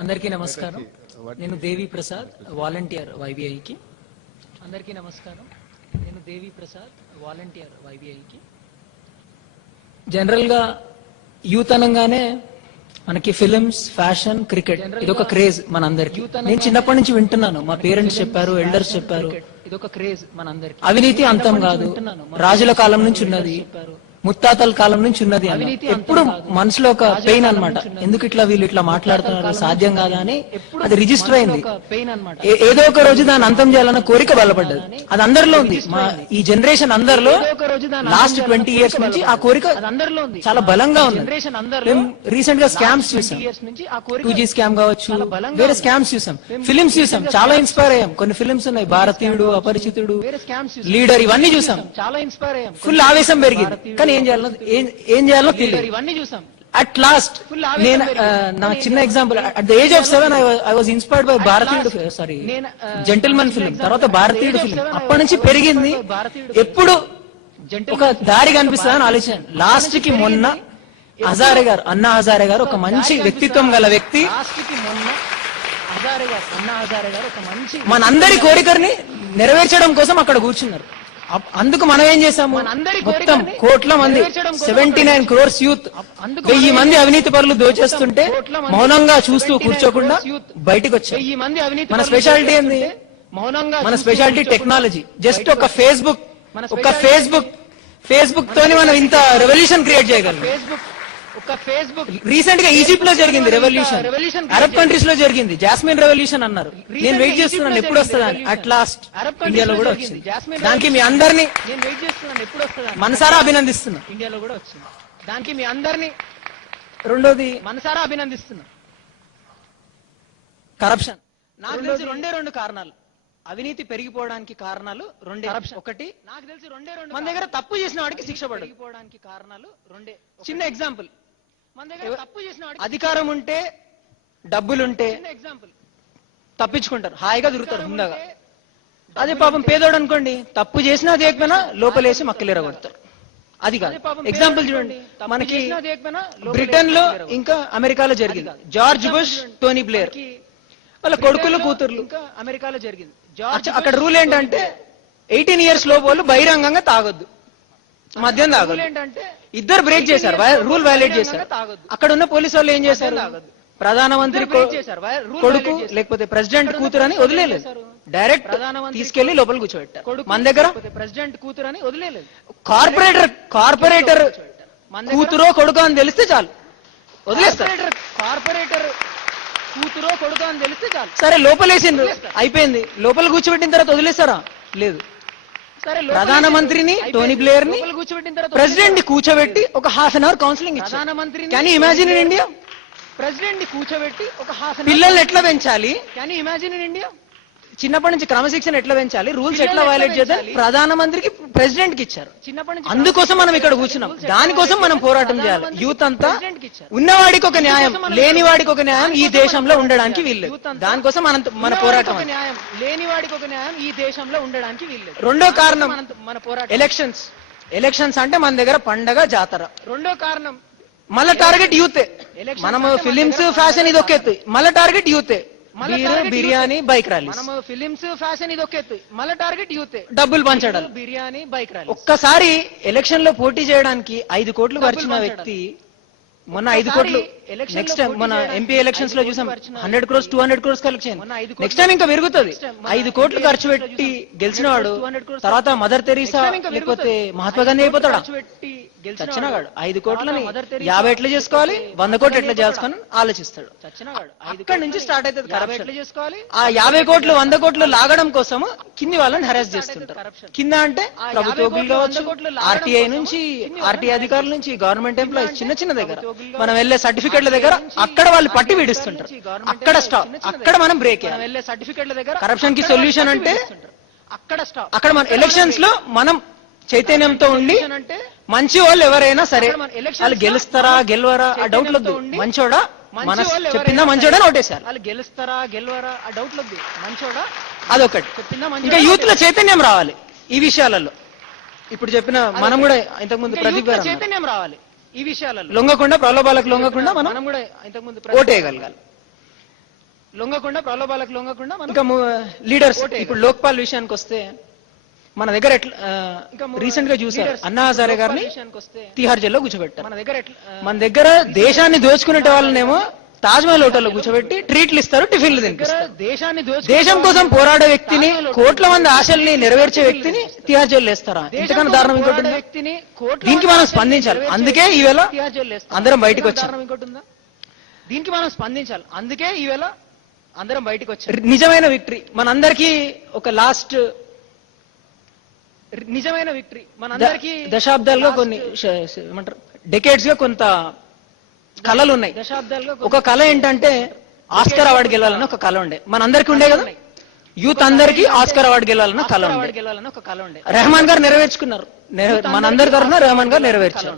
అందరికీ నమస్కారం. నేను దేవి ప్రసాద్, వాలంటీర్ వైబీఐకి. అందరికీ నమస్కారం. నేను దేవి ప్రసాద్, వాలంటీర్ వైబీఐకి. జనరల్ గా యూత్ అనగానే మనకి ఫిలిమ్స్, ఫ్యాషన్, క్రికెట్ ఇదొక క్రేజ్ మనందరికి. నేను చిన్నప్పటి నుంచి వింటున్నాను, మా పేరెంట్స్ చెప్పారు, ఎల్డర్స్ చెప్పారు, ఇదొక క్రేజ్ మనందరికి. అవినీతి అంతం కాదు, రాజుల కాలం నుంచి ఉన్నది, ముత్తాతల కాలం నుంచి ఉన్నది. ఎప్పుడు మనసులో ఒక పెయిన్ అన్నమాట, ఎందుకు ఇట్లా వీళ్ళు ఇట్లా మాట్లాడుతున్నారు, సాధ్యం కాదా అని అది రిజిస్టర్ అయింది. ఏదో ఒక రోజు దాన్ని అంతం చేయాలన్న కోరిక బలపడ్డది. అది అందరిలో ఉంది, మా ఈ జనరేషన్ అందరిలో లాస్ట్ 20 years నుంచి ఆ కోరిక చాలా బలంగా ఉంది. రీసెంట్ గా స్కామ్స్ చూసాం, 2G స్కామ్ కావచ్చు, వేరే స్కామ్స్ చూసాం, ఫిలిమ్స్ చూసాం, చాలా ఇన్స్పైర్ అయ్యాం. కొన్ని ఫిలిమ్స్ ఉన్నాయి, భారతీయుడు, అపరిచితుడు, లీడర్, ఇవన్నీ చూసాం, చాలా ఇన్స్పైర్ అయ్యాం, ఫుల్ ఆవేశం పెరిగింది. కానీ ఏం చేయాలో తెలియదు. ఇవన్నీ చూసాం. అట్ లాస్ట్ నేను నా చిన్న example, at the age of 7 I was inspired by భారతీయుడు, సారీ జెంటిల్మన్ ఫిలిం, తర్వాత భారతీయుడు ఫిలిం. అప్పటి నుంచి పెరిగింది. ఎప్పుడు ఒక దారి కనిపిస్తుందని ఆలోచన. లాస్ట్ కి మొన్న హజారే గారు, అన్నా హజారే గారు ఒక మంచి వ్యక్తిత్వం గల వ్యక్తి, మనందరి కోరికని నెరవేర్చడం కోసం అక్కడ కూర్చున్నారు. అందుకు మనం ఏం చేశాము, మొత్తం కోట్ల మంది 79 crores యూత్, 1000 మంది అవినీతి పరులు దోచేస్తుంటే మౌనంగా చూస్తూ కూర్చోకుండా బయటకు వచ్చాయి. మన స్పెషాలిటీ ఏంది, మన స్పెషాలిటీ టెక్నాలజీ. జస్ట్ ఒక ఫేస్బుక్ తోని మనం ఇంత రెవల్యూషన్ క్రియేట్ చేయగలం. రీసెంట్ గా ఈజిప్ట్ లో జరిగింది రెవల్యూషన్, అరబ్ కంట్రీస్ లో జరిగింది, జాస్మిన్ రెవల్యూషన్ అన్నారు. నేను వెయిట్ చేస్తున్నాను ఎప్పుడు వస్తుందని. అట్ లాస్ట్ ఇండియాలో కూడా వచ్చింది. దానికి మీ అందరినీ మనసారా అభినందిస్తున్నా. ఇండియాలో కూడా వచ్చింది, దానికి మీ అందరినీ రెండోది మనసారా అభినందిస్తున్నా. కరప్షన్. నాకు తెలిసి రెండు కారణాలు అవినీతి పెరిగిపోవడానికి కారణాలు రెండే. ఒకటి నాకు తెలిసి మన దగ్గర తప్పు చేసిన వాడికి శిక్ష పడిపోవడానికి కారణాలు రెండే. చిన్న ఎగ్జాంపుల్, మన దగ్గర తప్పు చేసిన వాడికి అధికారం ఉంటే, డబ్బులుంటే ఎగ్జాంపుల్ తప్పించుకుంటారు, హాయిగా దొరుకుతారు ముందుగా. అదే పాపం పేదోడు అనుకోండి, తప్పు చేసినా చేయకపోయినా లోపలేసి మక్కలేర కొడతారు. అది కాదు. ఎగ్జాంపుల్ చూడండి, మనకి బ్రిటన్ లో ఇంకా అమెరికాలో జరిగింది. జార్జ్ బుష్, టోనీ బ్లేర్ వాళ్ళ కొడుకులు, కూతుర్లు అమెరికాలో జరిగింది. అక్కడ రూల్ ఏంటంటే 18 years లోపు వాళ్ళు బహిరంగంగా తాగొద్దు, మద్యం తాగొద్దు. ఇద్దరు బ్రేక్ చేశారు, రూల్ వైలేట్ చేశారు. అక్కడ ఉన్న పోలీసు వాళ్ళు ఏం చేశారు, ప్రధానమంత్రి కొడుకు లేకపోతే ప్రెసిడెంట్ కూతురు అని వదిలేదు, డైరెక్ట్ తీసుకెళ్లి లోపల కూర్చోబెట్టారు. మన దగ్గర ప్రెసిడెంట్ కూతురు అని వదిలేదు, కార్పొరేటర్ కూతురో కొడుకు అని తెలిస్తే చాలు వదిలేస్తారు. కార్పొరేటర్ కూతురో కొడుకు అని తెలిస్తే చాలు, సరే లోపలేసిండ్రు, అయిపోయింది. లోపల కూర్చోబెట్టిన తర్వాత వదిలేస్తారా? లేదు. సరే ప్రధానమంత్రిని, టోనీ బ్లేయర్ ని, ప్రెసిడెంట్ ని కూర్చోబెట్టి ఒక ½ hour కౌన్సిలింగ్ ఇచ్చారు. ప్రధానమంత్రిని, can you imagine in India? President ని కూర్చోబెట్టి ఒక ½ hour పిల్లల్ని ఎట్లా పెంచాలి, can you imagine in India? చిన్నప్పటి నుంచి క్రమశిక్షణ ఎట్లా పెంచాలి, రూల్స్ ఎట్లా వైలేట్ చేద్దాం, ప్రధానమంత్రికి, ప్రెసిడెంట్ కి ఇచ్చారు. అందుకోసం మనం ఇక్కడ కూర్చున్నాం, దానికోసం మనం పోరాటం చేయాలి. యూత్ అంతా ఉన్నవాడికి ఒక న్యాయం, లేని వాడికి ఒక న్యాయం ఈ దేశంలో ఉండడానికి వీల్లేదు. దానికోసం మన పోరాటం. లేనివాడికి ఒక న్యాయం ఈ దేశంలో ఉండడానికి వీల్లేదు. రెండో కారణం మన పోరాటం ఎలక్షన్స్ అంటే మన దగ్గర పండగ, జాతర. రెండో కారణం మళ్ళా టార్గెట్ యూతే. మనము ఫిలిమ్స్, ఫ్యాషన్ ఇది ఒక ఎత్తు, మళ్ళా టార్గెట్ యూతే. Biryani, bike rally. Films, fashion ఇది ఒక ఎత్తు, మళ్ళీ టార్గెట్ యూతే. డబ్బులు పంచడం, బిర్యానీ, బైక్ ర్యాలీ. ఒక్కసారి ఎలక్షన్ లో పోటీ చేయడానికి 5 కోట్లు ఖర్చిన వ్యక్తి మొన్న 5 కోట్లు, నెక్స్ట్ టైం మన ఎంపీ ఎలక్షన్స్ లో చూసాం 100 crores 200 crores collection. Next time ఇంకా పెరుగుతుంది. 5 కోట్లు ఖర్చు పెట్టి గెలిచిన వాడు తర్వాత మదర్ తెరీసా లేకపోతే మహాత్మా గాంధీ అయిపోతాడా? చచ్చినగాడు 5 కోట్లని 50 ఎట్లా చేసుకోవాలి, 100 కోట్లు ఎట్లా చేసుకోవాలని ఆలోచిస్తాడు. చచ్చినగాడు. అక్కడి నుంచి స్టార్ట్ అవుతుంది కరప్షన్. ఆ 50 కోట్లు 100 కోట్లు లాగడం కోసం కింది వాళ్ళని హెరాస్ చేస్తుంటారు. కింద అంటే ప్రభుత్వ కావచ్చు, ఆర్టీఐ నుంచి, ఆర్టీఐ అధికారుల నుంచి, గవర్నమెంట్ ఎంప్లాయీస్, చిన్న దగ్గర మనం వెళ్లే సర్టిఫికెట్ల దగ్గర అక్కడ వాళ్ళు పట్టి విడుస్తుంటారు. అక్కడ స్టాప్, అక్కడ మనం బ్రేక్ చేయాలి. సర్టిఫికెట్ల దగ్గర కరప్షన్ కి సొల్యూషన్ అంటే అక్కడ మన ఎలక్షన్స్ లో మనం చైతన్యంతో ఉండి, మంచి వాళ్ళు ఎవరైనా సరే వాళ్ళు గెలుస్తారా గెలవరా ఆ డౌట్ లొద్దు, మంచోడా మన చెప్పిందా మంచోడా ఓటేశారు. వాళ్ళు గెలుస్తారా గెలవరా ఆ డౌట్ లొద్దు, మంచోడా అదొకటి. ఇంకా యూత్ లో చైతన్యం రావాలి ఈ విషయాలలో. ఇప్పుడు చెప్పిన మనం కూడా ఇంతకుముందు ప్రదీప్ గారు చైతన్యం రావాలి ఈ విషయాలలో, లొంగకుండా, ప్రలోభాలకు లొంగకుండా మనం కూడా ఇంతకుముందు ఓటేయగలగాలి. లొంగకుండా ప్రలోభాలకు లొంగకుండా ఇంకా లీడర్స్ ఇప్పుడు లోక్పాల్ విషయానికి వస్తే మన దగ్గర రీసెంట్ గా చూసారు అన్నా హజారే గారిని తిహార్ జైల్లో కూర్చోబెట్టారు. మన దగ్గర దేశాన్ని దోచుకునే వాళ్ళనేమో తాజ్ మహల్ హోటల్లో కూర్చోబెట్టి ట్రీట్లు ఇస్తారు, టిఫిన్లు తినిపిస్తారు. దేశం కోసం పోరాడే వ్యక్తిని, కోట్ల మంది ఆశల్ని నెరవేర్చే వ్యక్తిని తిహార్ జైల్లో వేస్తారా? ఇంతకన్నా దారుణం ఇంకోటి వ్యక్తిని దీనికి మనం స్పందించాలి. అందుకే ఈవేళ అందరం బయటకు వచ్చాం. దీనికి మనం స్పందించాలి. అందుకే ఈవేళ అందరం బయటకు వచ్చాం. నిజమైన విక్టరీ మనందరికీ ఒక లాస్ట్ నిజమైన విక్టరీ మనందరికీ దశాబ్దాలుగా కొన్ని ఏమంటారు డెకేడ్స్ గా కొంత కళలు ఉన్నాయి. దశాబ్దాలుగా ఒక కళ ఏంటంటే ఆస్కర్ అవార్డు గెలవాలని ఒక కళ ఉండే, మనందరికీ ఉండే కదా. యూత్ అందరికీ ఆస్కర్ అవార్డు గెలవాలని ఒక కళ ఉండే. రెహమాన్ గారు నెరవేర్చుకున్నారు. మనందరి తరఫున రెహమాన్ గారు నెరవేర్చారు.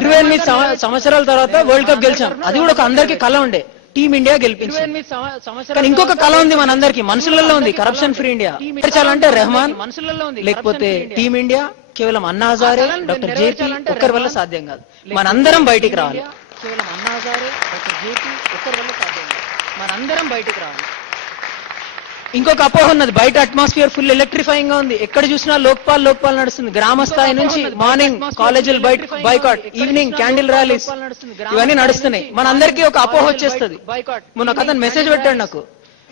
28 సంవత్సరాల తర్వాత వరల్డ్ కప్ గెలిచాం. అది కూడా ఒక అందరికీ కళ ఉండే. టీమ్ ఇండియా గెలిపించింది. కానీ ఇంకొక కళ ఉంది మనందరికీ, మనుషులలో ఉంది, కరప్షన్ ఫ్రీ ఇండియా. నెరవేర్చాలంటే రెహమాన్ మనుషులలో ఉంది, లేకపోతే టీమ్ ఇండియా కేవలం అన్నా హజారే, డాక్టర్ జేపీ ఒక్కరి వల్ల సాధ్యం కాదు. మనందరం బయటికి రావాలి. కేవలం అన్నా హజారే, డాక్టర్ జేపీ ఒక్కరి వల్ల సాధ్యం కాదు. మనందరం బయటికి రావాలి. ఇంకొక అపోహ ఉన్నది, బయట అట్మాస్ఫియర్ ఫుల్ ఎలక్ట్రిఫైయింగ్ గా ఉంది. ఎక్కడ చూసినా లోక్పాల్ నడుస్తుంది. గ్రామ స్థాయి నుంచి మార్నింగ్ కాలేజీలు బైకాట్, ఈవినింగ్ క్యాండిల్ ర్యాలీస్, ఇవన్నీ నడుస్తున్నాయి. మనందరికీ ఒక అపోహ వచ్చేస్తుంది. మొన్న ఒక అతను మెసేజ్ పెట్టాడు నాకు,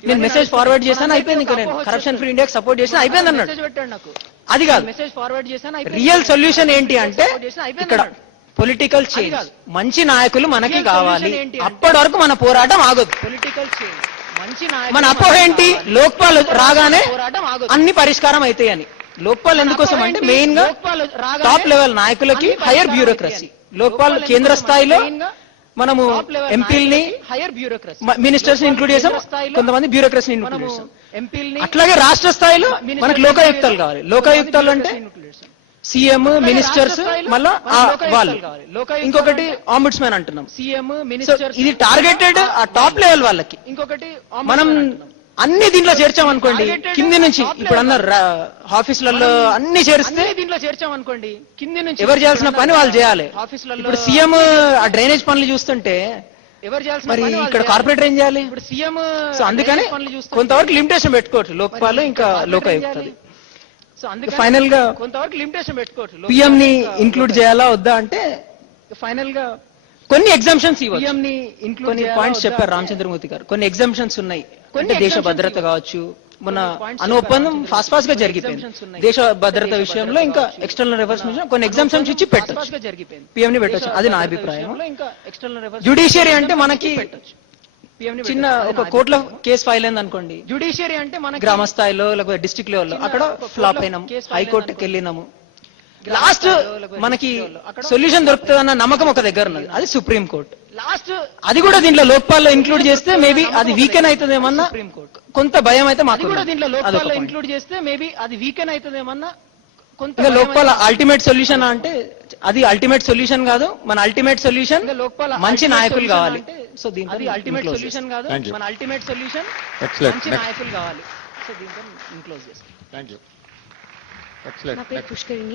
నేను మెసేజ్ ఫార్వర్డ్ చేశాను, అయిపోయింది. ఇంకా నేను కరప్షన్ ఫ్రీ ఇండియాకి సపోర్ట్ చేసిన, అయిపోయింది అన్నాడు. అది కాదు, మెసేజ్ ఫార్వర్డ్ చేశాను. రియల్ సొల్యూషన్ ఏంటి అంటే ఇక్కడ పొలిటికల్ చేంజ్. మంచి నాయకులు మనకి కావాలి. అప్పటి వరకు మన పోరాటం ఆగదు. Political change. మన అపోహ ఏంటి, లోక్పాల్ రాగానే అన్ని పరిష్కారం అవుతాయని. లోక్పాల్ ఎందుకోసం అంటే మెయిన్ గా టాప్ లెవెల్ నాయకులకి హైయర్ బ్యూరోక్రసీ. లోక్పాల్ కేంద్ర స్థాయిలో మనము ఎంపీల్ని, మినిస్టర్స్ ని ఇంక్లూడ్ చేసాం, కొంతమంది బ్యూరోక్రసీని ఇంక్లూడ్ చేసాం. అట్లాగే రాష్ట్ర స్థాయిలో మనకు లోకాయుక్తాలు కావాలి. లోకాయుక్తాలు అంటే సీఎం, మినిస్టర్స్, మళ్ళా వాళ్ళు. ఇంకొకటి ఆంబుడ్స్మెన్ అంటున్నాం. సీఎం, మినిస్టర్స్, ఇది టార్గెటెడ్ ఆ టాప్ లెవెల్ వాళ్ళకి. ఇంకొకటి మనం అన్ని దీంట్లో చేర్చామనుకోండి, కింది నుంచి ఇప్పుడు అన్నారు ఆఫీసులలో అన్ని చేరిస్తే దీంట్లో చేర్చామనుకోండి, కింది నుంచి ఎవరు చేయాల్సిన పని వాళ్ళు చేయాలి. ఇప్పుడు సీఎం ఆ డ్రైనేజ్ పనులు చూస్తుంటే ఎవరు చేయాల్సిన, మరి ఇక్కడ కార్పొరేటర్ ఏం చేయాలి? ఇప్పుడు సీఎం. సో అందుకని కొంతవరకు లిమిటేషన్ పెట్టుకోవచ్చు లోక్పాల్ ఇంకా లోకాయుక్తది. సో అందుకే ఫైనల్ గా కొంతవరకు లిమిటేషన్ పెట్టుకోవచ్చు. పిఎం ని ఇంక్లూడ్ చేయాలా వద్దా అంటే ఫైనల్ గా కొన్ని ఎగ్జామ్షన్స్ ఇవ్వాలి. పిఎం ని ఇంక్లూడ్ కొన్ని పాయింట్స్ చెప్పారు రామచంద్రమూర్తి గారు. కొన్ని ఎగ్జామ్షన్స్ ఉన్నాయి. కొన్ని దేశ భద్రత కావచ్చు, మన అను ఒప్పందం ఫాస్ట్ గా జరిగిపోయింది. దేశ భద్రత విషయంలో ఇంకా ఎక్స్టర్నల్ అఫైర్స్ విషయంలో కొన్ని ఎగ్జామ్షన్స్ ఇచ్చి పెట్టచ్చు, పిఎం ని పెట్టచ్చు. అది నా అభిప్రాయం. జ్యుడిషియరీ అంటే మనకి చిన్న ఒక కోర్టులో కేసు ఫైల్ అయింది అనుకోండి, జ్యుడిషియరీ అంటే మన గ్రామ స్థాయిలో లేకపోతే డిస్ట్రిక్ట్ లెవెల్లో అక్కడ ఫ్లాప్ అయినాం, హైకోర్టుకి వెళ్ళినాము. లాస్ట్ మనకి సొల్యూషన్ దొరుకుతుందన్న నమ్మకం ఒక దగ్గర ఉన్నది, అది సుప్రీం కోర్టు. లాస్ట్ అది కూడా దీంట్లో లోక్పాల్లో ఇంక్లూడ్ చేస్తే మేబీ అది వీకెన్ అవుతుందేమన్నా కొంత భయం అయితే మాకు కూడా. దీంట్లో లోక్పాల్లో ఇంక్లూడ్ చేస్తే మేబీ అది వీకెన్ అవుతుందేమన్నా కొంత. లోక్పాల్ అల్టిమేట్ సొల్యూషన్ అంటే అది అల్టిమేట్ సొల్యూషన్ కాదు. మన అల్టిమేట్ సొల్యూషన్ మంచి నాయకులు కావాలి. సో దీనికి అల్టిమేట్ సొల్యూషన్ కాదు, మన అల్టిమేట్ సొల్యూషన్ మంచి నాయకులు కావాలి. సో దీంతో ఇంక్లోజ్ చేస్తాం. Thank you. నా పేరు పుష్కరిణి.